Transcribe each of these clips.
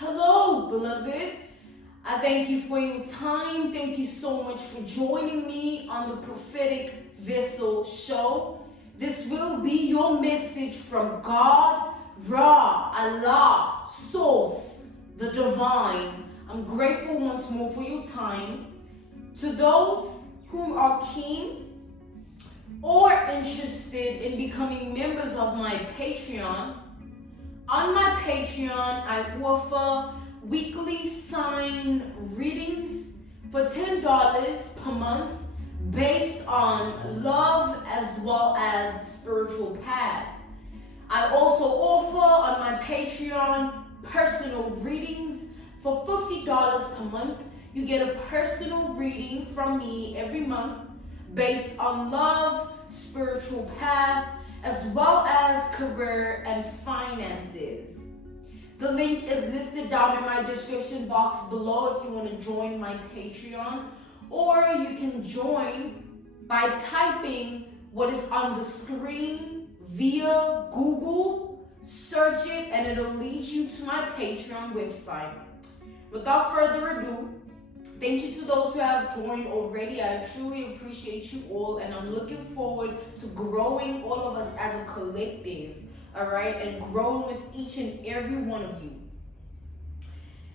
Hello, beloved. I thank you for your time. Thank you so much for joining me on the Prophetic Vessel Show. This will be your message from God, Ra, Allah, Source, the Divine. I'm grateful once more for your time. To those who are keen or interested in becoming members of my Patreon, on my Patreon, I offer weekly sign readings for $10 per month based on love as well as spiritual path. I also offer on my Patreon personal readings for $50 per month. You get a personal reading from me every month based on love, spiritual path, as well as career and finances. The link is listed down in my description box below if you want to join my Patreon, or you can join by typing what is on the screen via Google, search it, and it'll lead you to my Patreon website. Without further ado, thank you to those who have joined already. I truly appreciate you all, and I'm looking forward to growing all of us as a collective, all right, and growing with each and every one of you.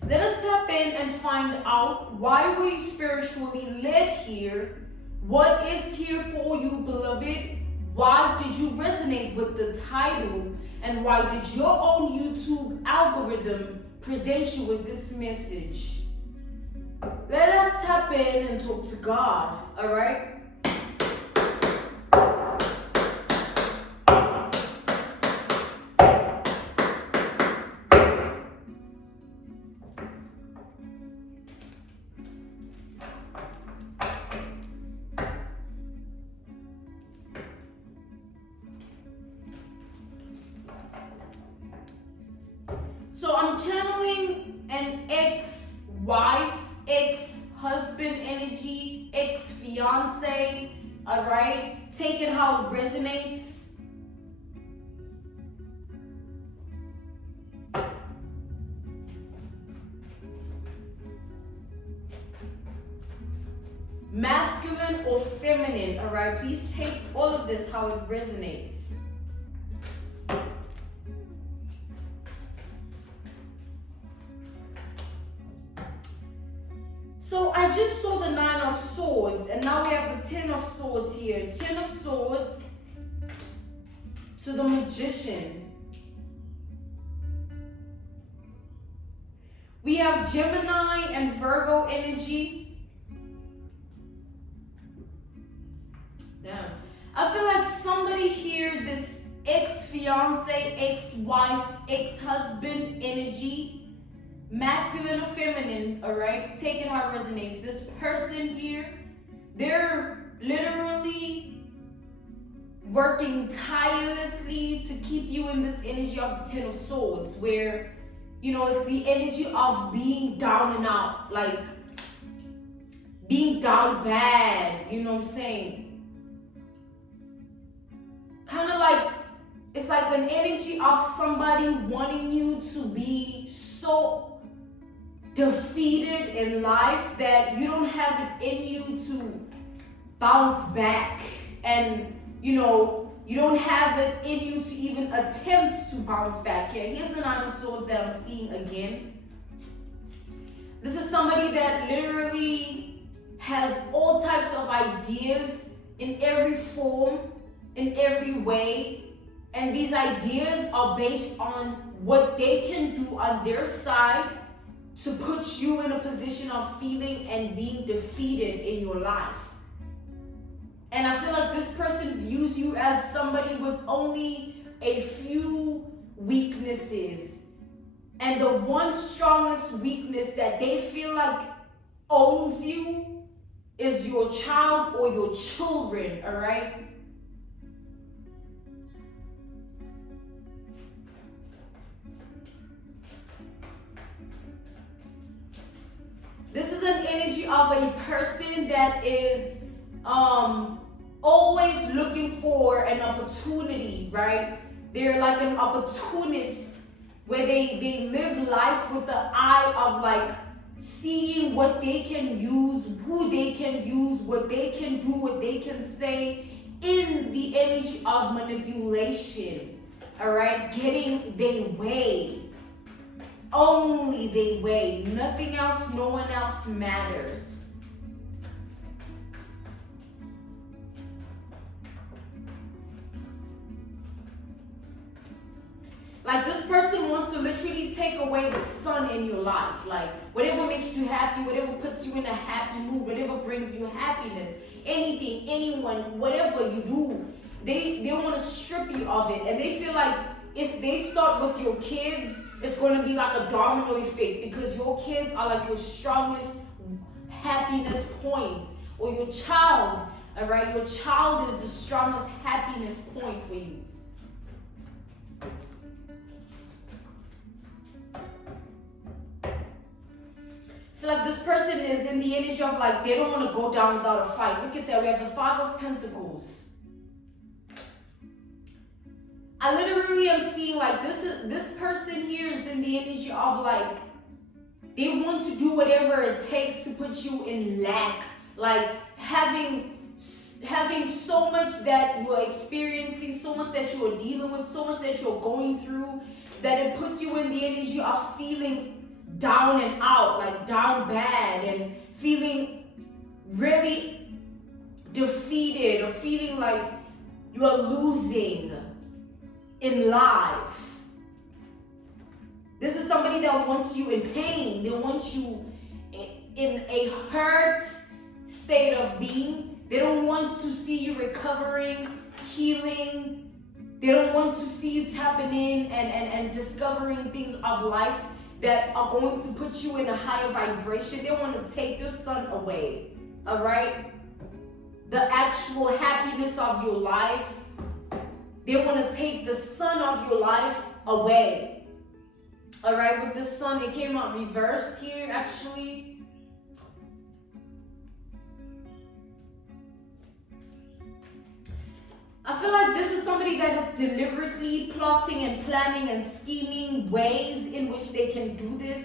Let us tap in and find out why we're spiritually led here. What is here for you, beloved? Why did you resonate with the title? And why did your own YouTube algorithm present you with this message? Let us tap in and talk to God, all right? So I'm channeling an ex-wife, ex-husband energy, ex-fiance, all right? Take it how it resonates. Masculine or feminine, all right? Please take all of this how it resonates. So I just saw the 9 of Swords, and now we have the 10 of Swords here. 10 of Swords to the Magician. We have Gemini and Virgo energy. Damn. I feel like somebody here, this ex-fiance, ex-wife, ex-husband energy, masculine or feminine, all right? Take it how it resonates. This person here, they're literally working tirelessly to keep you in this energy of the 10 of Swords, where, you know, it's the energy of being down and out, like being down bad, you know what I'm saying? Kind of like, it's like an energy of somebody wanting you to be so defeated in life that you don't have it in you to bounce back, and you know, you don't have it in you to even attempt to bounce back. Yeah, here's the 9 of Swords that I'm seeing again. This is somebody that literally has all types of ideas in every form, in every way, and these ideas are based on what they can do on their side to put you in a position of feeling and being defeated in your life. And I feel like this person views you as somebody with only a few weaknesses. And the one strongest weakness that they feel like owns you is your child or your children, all right? This is an energy of a person that is always looking for an opportunity, right? They're like an opportunist where they live life with the eye of like seeing what they can use, who they can use, what they can do, what they can say, in the energy of manipulation. All right, getting their way, only their way, nothing else, no one else matters. Like, this person wants to literally take away the sun in your life. Like, whatever makes you happy, whatever puts you in a happy mood, whatever brings you happiness, anything, anyone, whatever you do, they want to strip you of it. And they feel like if they start with your kids, it's going to be like a domino effect, because your kids are like your strongest happiness point. Or your child, all right? Your child is the strongest happiness point for you. So like, this person is in the energy of like, they don't want to go down without a fight. Look at that. We have the Five of Pentacles. I literally am seeing like this person here is in the energy of like, they want to do whatever it takes to put you in lack. Like having so much that you are experiencing, so much that you are dealing with, so much that you're going through, that it puts you in the energy of feeling down and out, like down bad, and feeling really defeated, or feeling like you are losing in life. This is somebody that wants you in pain. They want you in a hurt state of being. They don't want to see you recovering, healing. They don't want to see you tapping in and discovering things of life that are going to put you in a higher vibration. They want to take your sun away, all right? The actual happiness of your life. They want to take the sun of your life away, all right? With the sun, it came out reversed here, actually. I feel like this is somebody that is deliberately plotting and planning and scheming ways in which they can do this.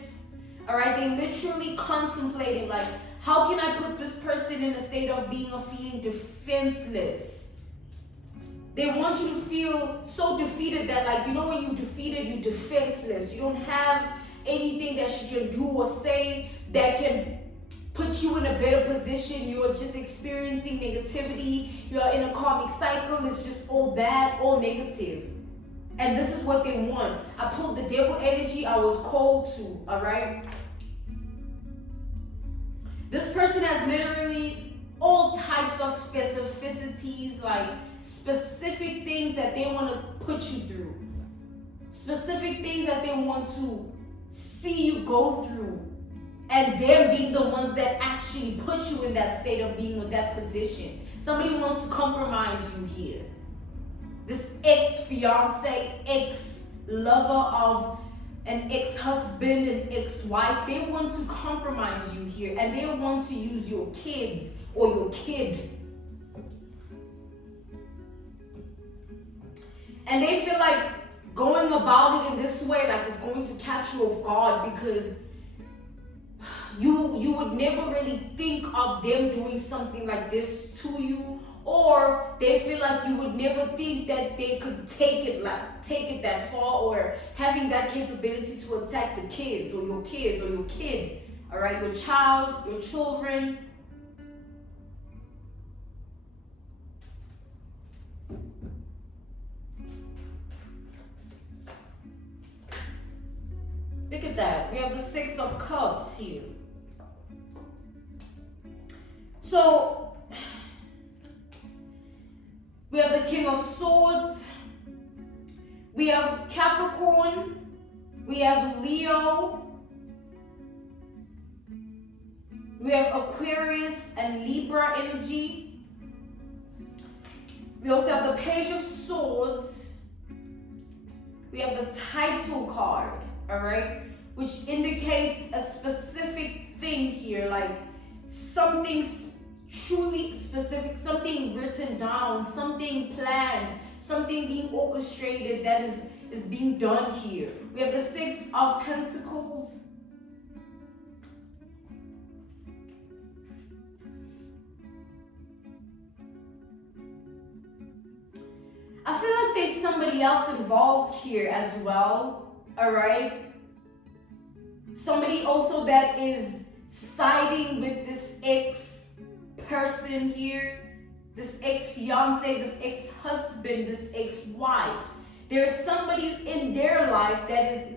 All right, they literally contemplating like, how can I put this person in a state of being or feeling defenseless? They want you to feel so defeated that, like, you know, when you're defeated, you're defenseless. You don't have anything that you can do or say that can put you in a better position. You are just experiencing negativity. You are in a karmic cycle. It's just all bad, all negative. And this is what they want. I pulled the devil energy. I was called to, all right? This person has literally all types of specificities, like specific things that they want to put you through. Specific things that they want to see you go through. And them being the ones that actually put you in that state of being in that position. Somebody wants to compromise you here. This ex-fiance, ex-lover of an ex-husband, an ex-wife, they want to compromise you here. And they want to use your kids or your kid. And they feel like going about it in this way, like it's going to catch you off guard, because you would never really think of them doing something like this to you, or they feel like you would never think that they could take it that far, or having that capability to attack the kids or your kid, all right, your child, your children. Look at that. We have the Six of Cups here. So, we have the King of Swords. We have Capricorn. We have Leo. We have Aquarius and Libra energy. We also have the Page of Swords. We have the Title card, all right, which indicates a specific thing here, like something truly specific, something written down, something planned, something being orchestrated that is being done here. We have the Six of Pentacles. I feel like there's somebody else involved here as well, all right? Somebody also that is siding with this ex-person here, this ex-fiance, this ex-husband, this ex-wife. There's somebody in their life that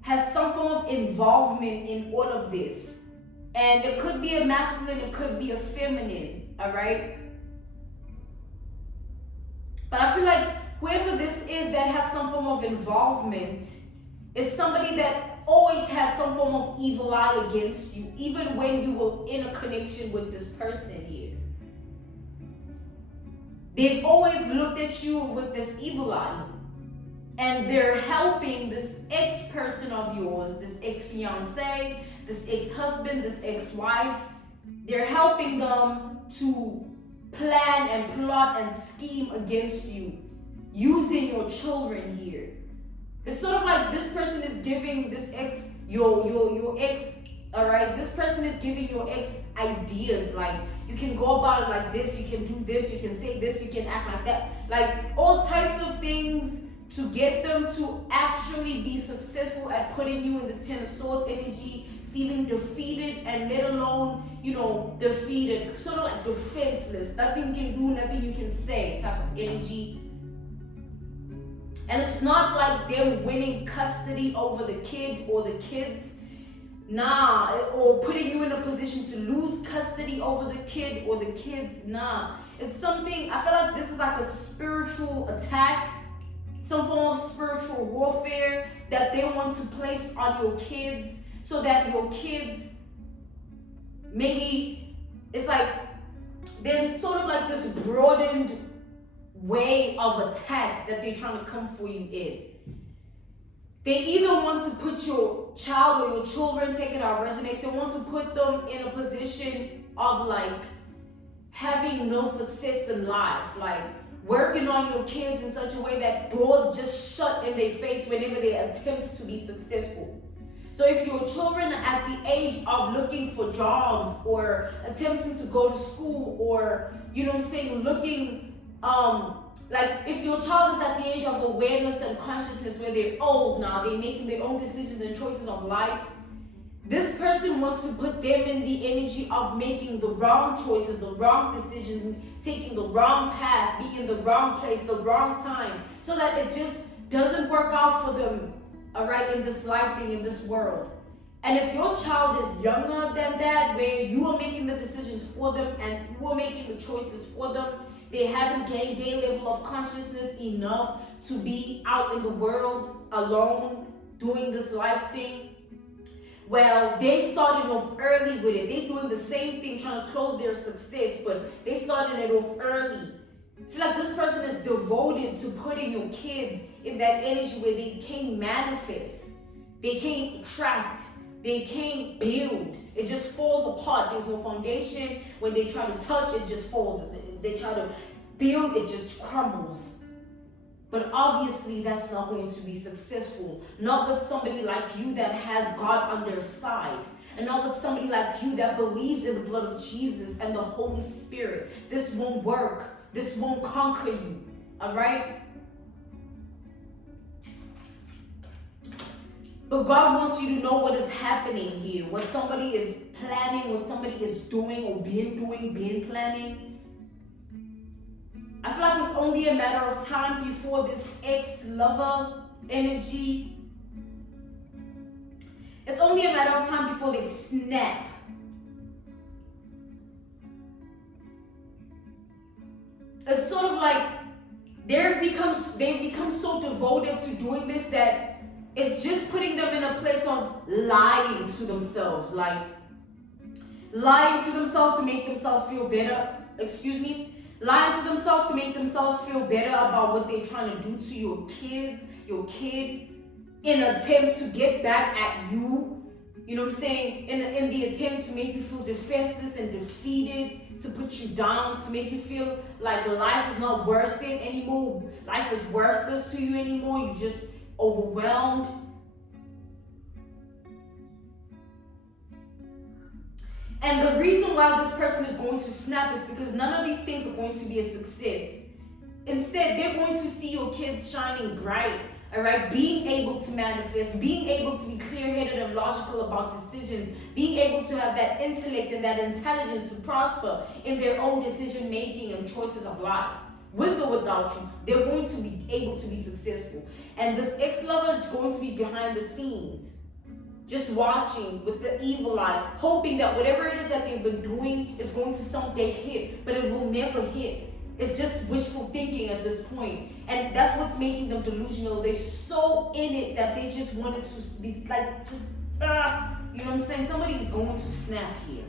has some form of involvement in all of this. And it could be a masculine, it could be a feminine, all right? But I feel like whoever this is that has some form of involvement is somebody that always had some form of evil eye against you, even when you were in a connection with this person here. They've always looked at you with this evil eye. And they're helping this ex-person of yours, this ex-fiance, this ex-husband, this ex-wife. They're helping them to plan and plot and scheme against you, using your children here. It's sort of like this person is giving this ex, your ex, all right? This person is giving your ex ideas, like you can go about it like this, you can do this, you can say this, you can act like that, like all types of things to get them to actually be successful at putting you in the Ten of Swords energy, feeling defeated and let alone, defeated, sort of like defenseless, nothing you can do, nothing you can say type of energy. And it's not like they're winning custody over the kid or the kids, nah, or putting you in a position to lose custody over the kid or the kids, nah. It's something, I feel like this is like a spiritual attack, some form of spiritual warfare that they want to place on your kids, so that your kids, maybe it's like there's sort of like this broadened way of attack that they're trying to come for you in. They either want to put your child or your children, take it out resonates, they want to put them in a position of like having no success in life, like working on your kids in such a way that doors just shut in their face whenever they attempt to be successful. So if your children are at the age of looking for jobs or attempting to go to school or, looking, like if your child is at the age of awareness and consciousness where they're old now, they're making their own decisions and choices of life, this person wants to put them in the energy of making the wrong choices, the wrong decisions, taking the wrong path, being in the wrong place, the wrong time, so that it just doesn't work out for them, all right, in this life thing, in this world. And if your child is younger than that, where you are making the decisions for them and you are making the choices for them, they haven't gained their level of consciousness enough to be out in the world alone doing this life thing, well, they started off early with it. They're doing the same thing, trying to close their success, but they started it off early. I feel like this person is devoted to putting your kids in that energy where they can't manifest, they can't attract, they can't build. It just falls apart. There's no foundation. When they try to touch, it just falls. They try to build, it just crumbles. But obviously that's not going to be successful. Not with somebody like you that has God on their side. And not with somebody like you that believes in the blood of Jesus and the Holy Spirit. This won't work. This won't conquer you. Alright? But God wants you to know what is happening here. What somebody is planning, what somebody is doing or been planning. I feel like it's only a matter of time before this ex-lover energy, it's only a matter of time before they snap. It's sort of like they've become so devoted to doing this that it's just putting them in a place of lying to themselves, like lying to themselves to make themselves feel better. Lying to themselves to make themselves feel better about what they're trying to do to your kid, in an attempt to get back at you. You know what I'm saying? In the attempt to make you feel defenseless and defeated, to put you down, to make you feel like life is not worth it anymore. Life is worthless to you anymore. You're just overwhelmed. And the reason why this person is going to snap is because none of these things are going to be a success. Instead, they're going to see your kids shining bright, all right? Being able to manifest, being able to be clear-headed and logical about decisions, being able to have that intellect and that intelligence to prosper in their own decision-making and choices of life. With or without you, they're going to be able to be successful. And this ex-lover is going to be behind the scenes, just watching with the evil eye, hoping that whatever it is that they've been doing is going to someday hit, but it will never hit. It's just wishful thinking at this point. And that's what's making them delusional. They're so in it that they just wanted to be like, just, you know what I'm saying? Somebody's going to snap here.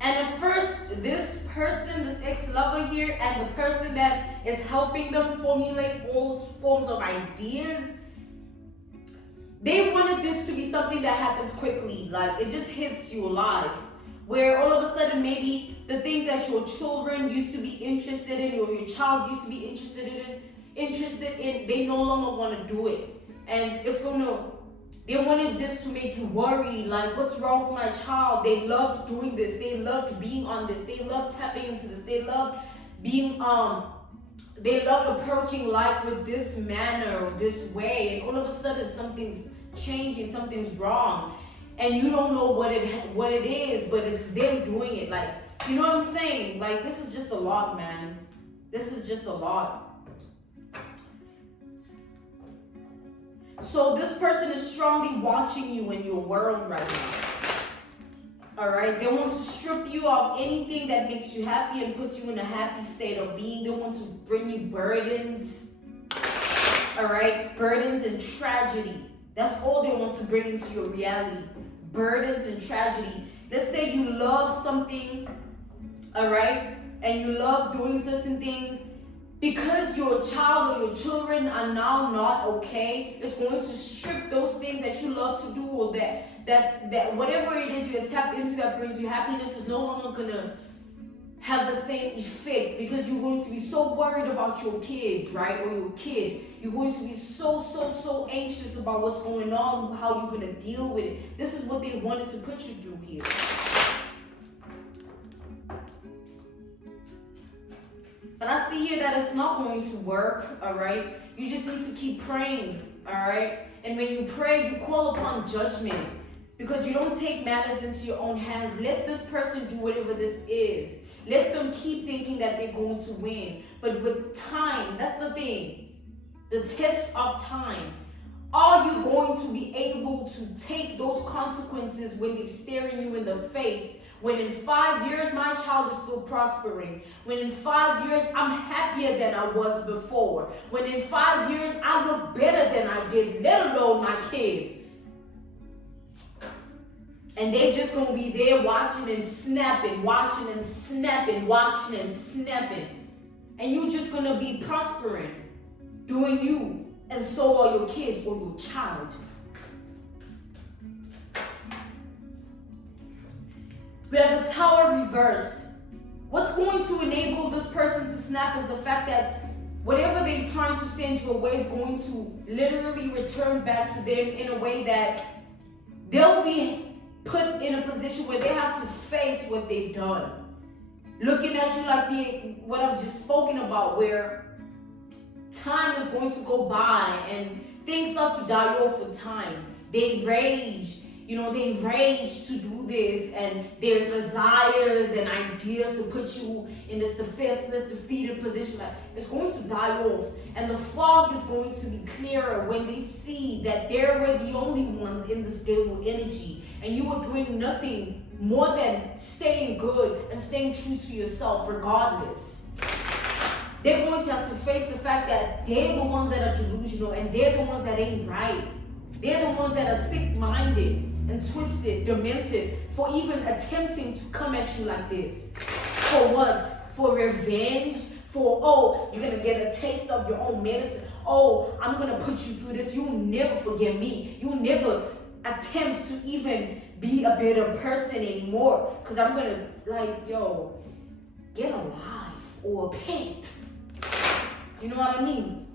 And at first, this person, this ex-lover here, and the person that is helping them formulate all forms of ideas, they wanted this to be something that happens quickly, like it just hits you alive, where all of a sudden maybe the things that your children used to be interested in, or your child used to be interested in, they no longer want to do it. And they wanted this to make you worry, like, what's wrong with my child? They loved doing this. They loved being on this. They loved tapping into this. They loved being, they loved approaching life with this manner or this way. And all of a sudden, something's changing, something's wrong. And you don't know what it is, but it's them doing it. Like, you know what I'm saying? Like, this is just a lot, man. This is just a lot. So this person is strongly watching you in your world right now. All right? They want to strip you of anything that makes you happy and puts you in a happy state of being. They want to bring you burdens. All right? Burdens and tragedy. That's all they want to bring into your reality. Burdens and tragedy. Let's say you love something, all right? And you love doing certain things. Because your child or your children are now not okay, it's going to strip those things that you love to do, or that whatever it is you have tapped into that brings you happiness is no longer gonna have the same effect, because you're going to be so worried about your kids, right? Or your kid. You're going to be so anxious about what's going on, how you're gonna deal with it. This is what they wanted to put you through here. But I see here that it's not going to work, all right? You just need to keep praying, all right? And when you pray, you call upon judgment, because you don't take matters into your own hands. Let this person do whatever this is. Let them keep thinking that they're going to win. But with time, that's the thing, the test of time. Are you going to be able to take those consequences when they're staring you in the face? When in 5 years, my child is still prospering. When in 5 years, I'm happier than I was before. When in 5 years, I look better than I did, let alone my kids. And they're just going to be there watching and snapping, watching and snapping, watching and snapping. And you're just going to be prospering, doing you. And so are your kids or your child. We have the Tower reversed. What's going to enable this person to snap is the fact that whatever they're trying to send your way is going to literally return back to them in a way that they'll be put in a position where they have to face what they've done. Looking at you like what I've just spoken about, where time is going to go by and things start to die off with time. They rage. They rage to do this, and their desires and ideas to put you in this defenseless, defeated position, it's going to die off. And the fog is going to be clearer when they see that they were the only ones in this devil energy, and you were doing nothing more than staying good and staying true to yourself regardless. They're going to have to face the fact that they're the ones that are delusional, and they're the ones that ain't right. They're the ones that are sick-minded and twisted, demented, for even attempting to come at you like this. For what? For revenge? For, oh, you're going to get a taste of your own medicine. Oh, I'm going to put you through this. You'll never forget me. You'll never attempt to even be a better person anymore. Because I'm going to, get a life or a pet. You know what I mean?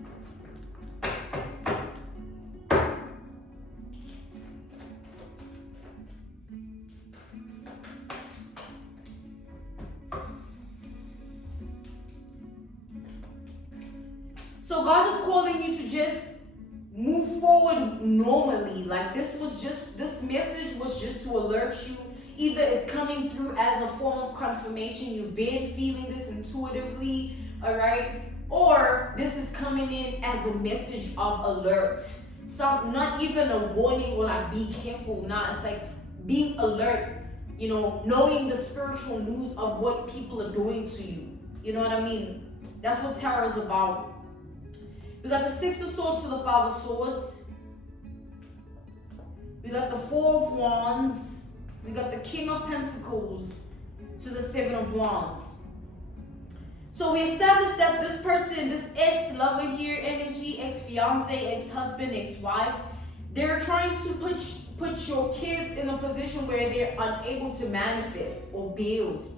So God is calling you to just move forward normally. Like this message was just to alert you. Either it's coming through as a form of confirmation, you've been feeling this intuitively, all right? Or this is coming in as a message of alert. Not even a warning or like be careful. Nah, it's like being alert, knowing the spiritual news of what people are doing to you. You know what I mean? That's what tarot is about. We got the Six of Swords to the Five of Swords. We got the Four of Wands. We got the King of Pentacles to the Seven of Wands. So we established that this person, this ex-lover here, energy, ex-fiance, ex-husband, ex-wife, they're trying to put your kids in a position where they're unable to manifest or build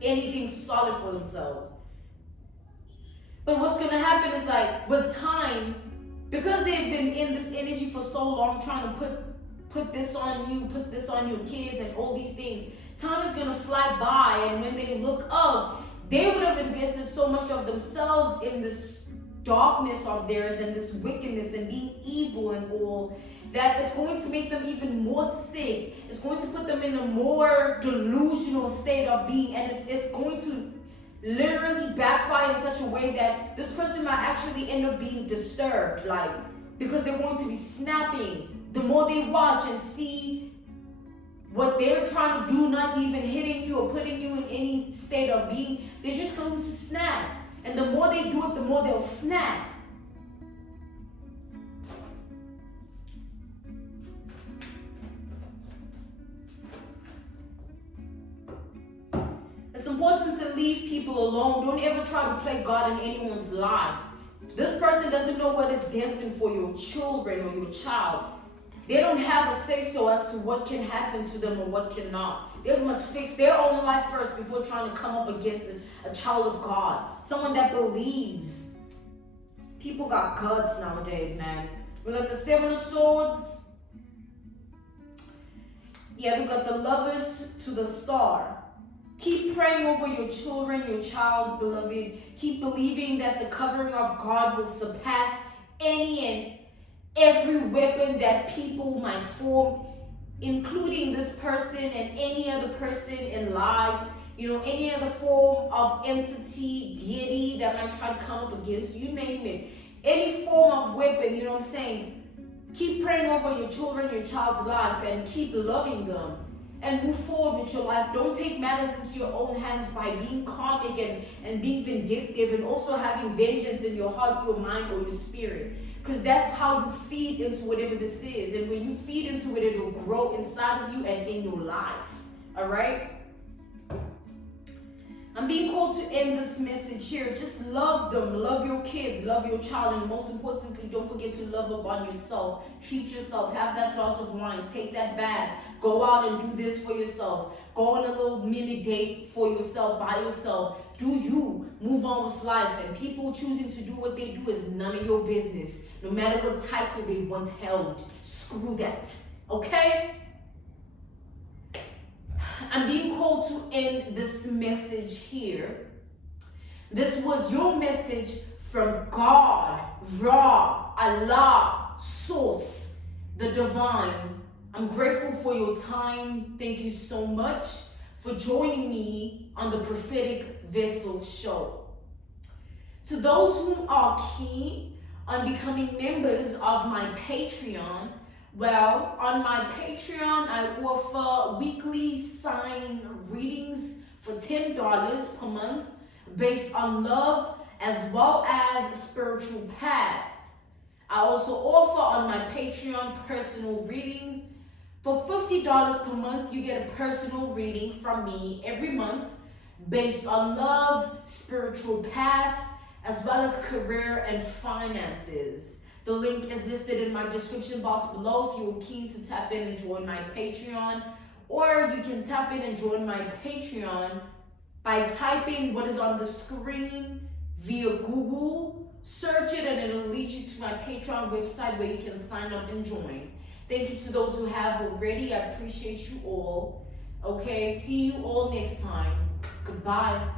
anything solid for themselves. But what's going to happen is like with time, because they've been in this energy for so long, trying to put this on your kids and all these things, time is going to fly by, and when they look up, they would have invested so much of themselves in this darkness of theirs and this wickedness and being evil and all, that it's going to make them even more sick. It's going to put them in a more delusional state of being, and it's going to literally backfire in such a way that this person might actually end up being disturbed, like, because they're going to be snapping. The more they watch and see what they're trying to do, not even hitting you or putting you in any state of being, they're just going to snap. And the more they do it, the more they'll snap. It's important to leave people alone. Don't ever try to play God in anyone's life. This person doesn't know what is destined for your children or your child. They don't have a say-so as to what can happen to them or what cannot. They must fix their own life first before trying to come up against a child of God. Someone that believes. People got guts nowadays, man. We got the Seven of Swords. Yeah, we got the Lovers to the Star. Keep praying over your children, your child, beloved. Keep believing that the covering of God will surpass any and every weapon that people might form, including this person and any other person in life, any other form of entity, deity that might try to come up against you, name it. Any form of weapon, you know what I'm saying? Keep praying over your children, your child's life, and keep loving them. And move forward with your life. Don't take matters into your own hands by being karmic and being vindictive and also having vengeance in your heart, your mind, or your spirit. Because that's how you feed into whatever this is. And when you feed into it, it will grow inside of you and in your life. All right? I'm being called to end this message here. Just love them. Love your kids. Love your child. And most importantly, don't forget to love up on yourself. Treat yourself. Have that glass of wine. Take that bath. Go out and do this for yourself. Go on a little mini date for yourself, by yourself. Do you. Move on with life. And people choosing to do what they do is none of your business. No matter what title they once held. Screw that. Okay? I'm being called to end this message here. This was your message from God, Ra, Allah, Source, the Divine. I'm grateful for your time. Thank you so much for joining me on the Prophetic Vessel Show. To those who are keen on becoming members of my Patreon, well, on my Patreon, I offer weekly sign readings for $10 per month based on love as well as spiritual path. I also offer on my Patreon personal readings. For $50 per month, you get a personal reading from me every month based on love, spiritual path, as well as career and finances. The link is listed in my description box below if you are keen to tap in and join my Patreon. Or you can tap in and join my Patreon by typing what is on the screen via Google. Search it and it'll lead you to my Patreon website where you can sign up and join. Thank you to those who have already. I appreciate you all. Okay, see you all next time. Goodbye.